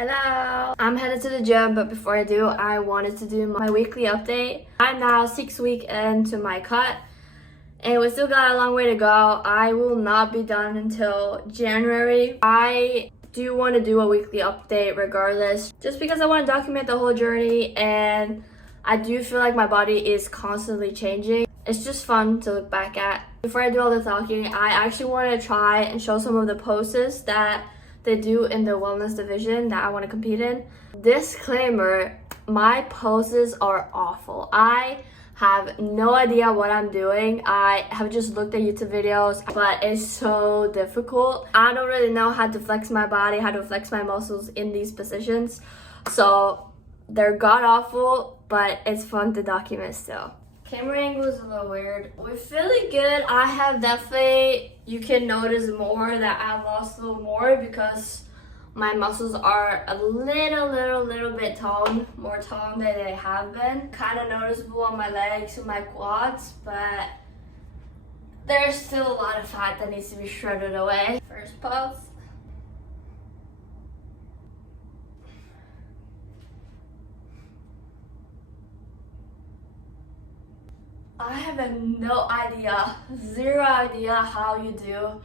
Hello! I'm headed to the gym, but before I do, I wanted to do my weekly update. I'm now 6 weeks into my cut, and we still got a long way to go. I will not be done until January. I do want to do a weekly update regardless, just because I want to document the whole journey, and I do feel like my body is constantly changing. It's just fun to look back at. Before I do all the talking, I actually want to try and show some of the poses that they do in the wellness division that I want to compete in. Disclaimer, my poses are awful. I have no idea what I'm doing. I have just looked at YouTube videos, but it's so difficult. I don't really know how to flex my body, how to flex my muscles in these positions. So they're god awful, but it's fun to document still. Camera angle is a little weird. We're feeling good. I have definitely, you can notice more that I lost a little more because my muscles are a little bit toned, more toned than they have been. Kind of noticeable on my legs and my quads, but there's still a lot of fat that needs to be shredded away. First pose. I have no idea, zero idea how you do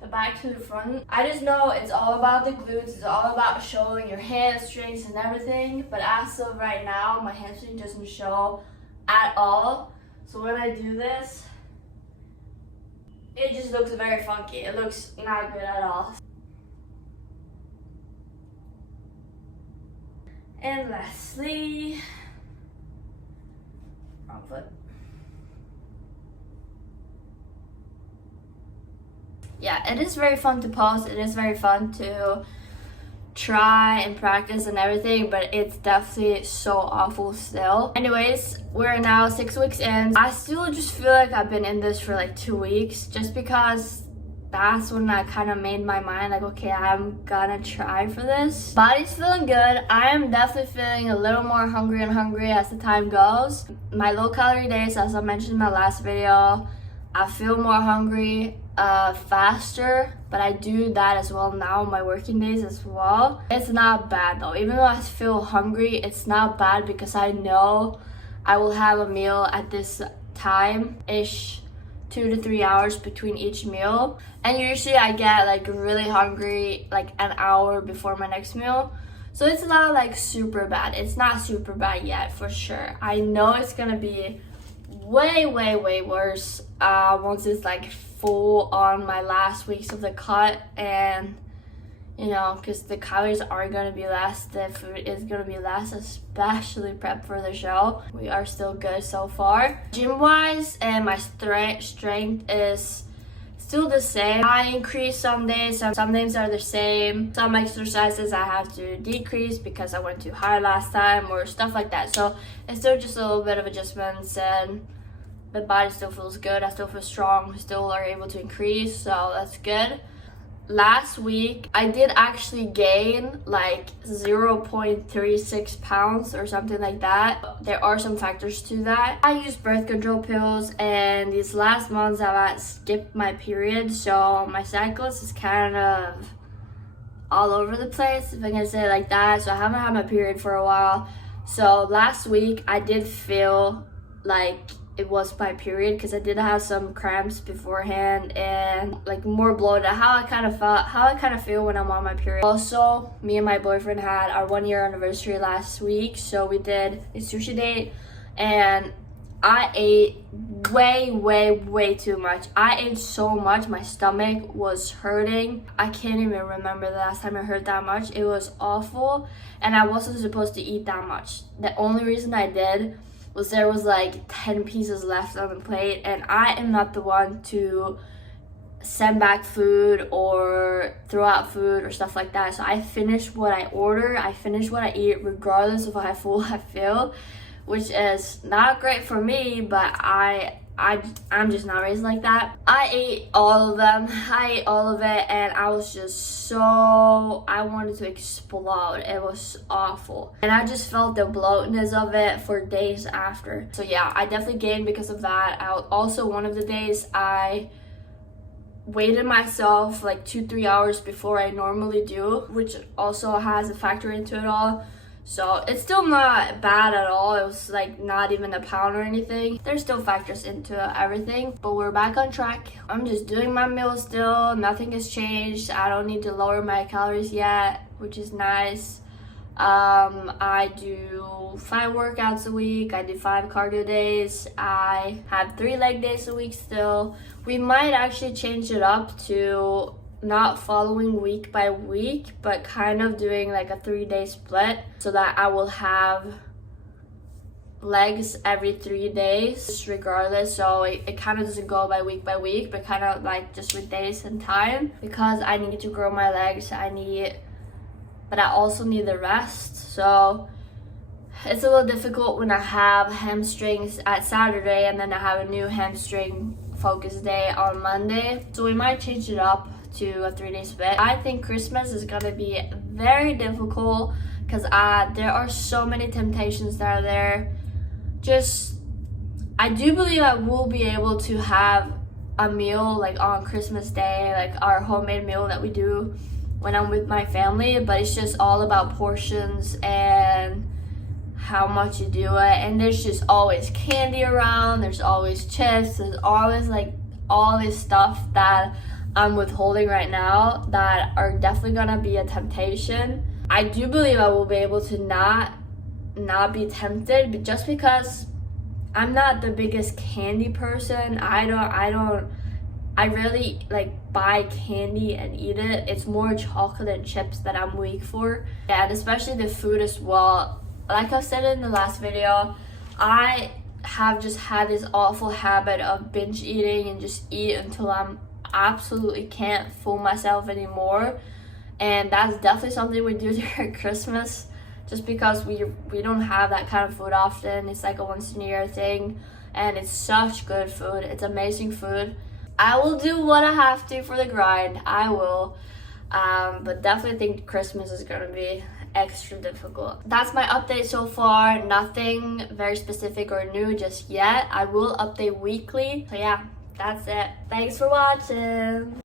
the back to the front. I just know it's all about the glutes, it's all about showing your hamstrings and everything, but as of right now, my hamstring doesn't show at all. So when I do this, it just looks very funky. It looks not good at all. And lastly, foot. Yeah, it is very fun to pose. It is very fun to try and practice and everything, but it's definitely so awful still. Anyways, we're now 6 weeks in. I still just feel like I've been in this for like 2 weeks, just because that's when I kind of made my mind like, okay, I'm gonna try for this. Body's feeling good. I am definitely feeling a little more hungry and hungry as the time goes. My low calorie days, as I mentioned in my last video, I feel more hungry faster, but I do that as well now on my working days as well. It's not bad though. Even though I feel hungry, it's not bad because I know I will have a meal at this time-ish, 2 to 3 hours between each meal, and usually I get like really hungry like an hour before my next meal. So it's not like super bad. It's not super bad yet for sure. I know it's gonna be way worse once it's like full on my last weeks of the cut, and you know, because the calories are going to be less, the food is going to be less, especially prep for the show. We are still good so far. Gym wise, and my strength is still the same. I increase some days, some days are the same. Some exercises I have to decrease because I went too high last time or stuff like that. So it's still just a little bit of adjustments, and the body still feels good. I still feel strong. We still are able to increase, so that's good. Last week, I did actually gain like 0.36 pounds or something like that. There are some factors to that. I use birth control pills, and these last months I've skipped my period, so my cycles is kind of all over the place, if I can say it like that. So I haven't had my period for a while. So last week I did feel like it was my period because I did have some cramps beforehand and like more bloated. How I kind of feel when I'm on my period. Also, me and my boyfriend had our 1-year anniversary last week, so we did a sushi date, and I ate way too much. I ate so much, my stomach was hurting. I can't even remember the last time I hurt that much. It was awful, and I wasn't supposed to eat that much. The only reason I did was there was like 10 pieces left on the plate, and I am not the one to send back food or throw out food or stuff like that. So I finish what I order, I finish what I eat regardless of how full I feel, which is not great for me, but I'm just not raised like that. I ate all of them. I ate all of it, and I was just I wanted to explode. It was awful. And I just felt the bloatness of it for days after. So yeah, I definitely gained because of that. Also, one of the days I waited myself like 2-3 hours before I normally do, which also has a factor into it all. So it's still not bad at all. It was like not even a pound or anything. There's still factors into everything, but we're back on track. I'm just doing my meals still. Nothing has changed. I don't need to lower my calories yet, which is nice. I do 5 workouts a week. I do 5 cardio days. I have 3 leg days a week still. We might actually change it up to not following week by week, but kind of doing like a 3-day split so that I will have legs every 3 days regardless. So it kind of doesn't go by week, but kind of like just with days and time, because I need to grow my legs. But I also need the rest. So it's a little difficult when I have hamstrings at Saturday and then I have a new hamstring focus day on Monday. So we might change it up to a 3-day split. I think Christmas is gonna be very difficult because there are so many temptations that are there. I do believe I will be able to have a meal like on Christmas Day, like our homemade meal that we do when I'm with my family, but it's just all about portions and how much you do it. And there's just always candy around, there's always chips, there's always like all this stuff that I'm withholding right now that are definitely gonna be a temptation. I do believe I will be able to not be tempted, but just because I'm not the biggest candy person. I really like buy candy and eat it. It's more chocolate and chips that I'm weak for. Yeah, and especially the food as well. Like I said in the last video, I have just had this awful habit of binge eating and just eat until I'm absolutely can't fool myself anymore. And that's definitely something we do during Christmas, just because we don't have that kind of food often. It's like a once in a year thing, and it's such good food. It's amazing food. I will do what I have to for the grind. I will. But definitely think Christmas is gonna be extra difficult. That's my update so far. Nothing very specific or new just yet. I will update weekly. So yeah, that's it. Thanks for watching.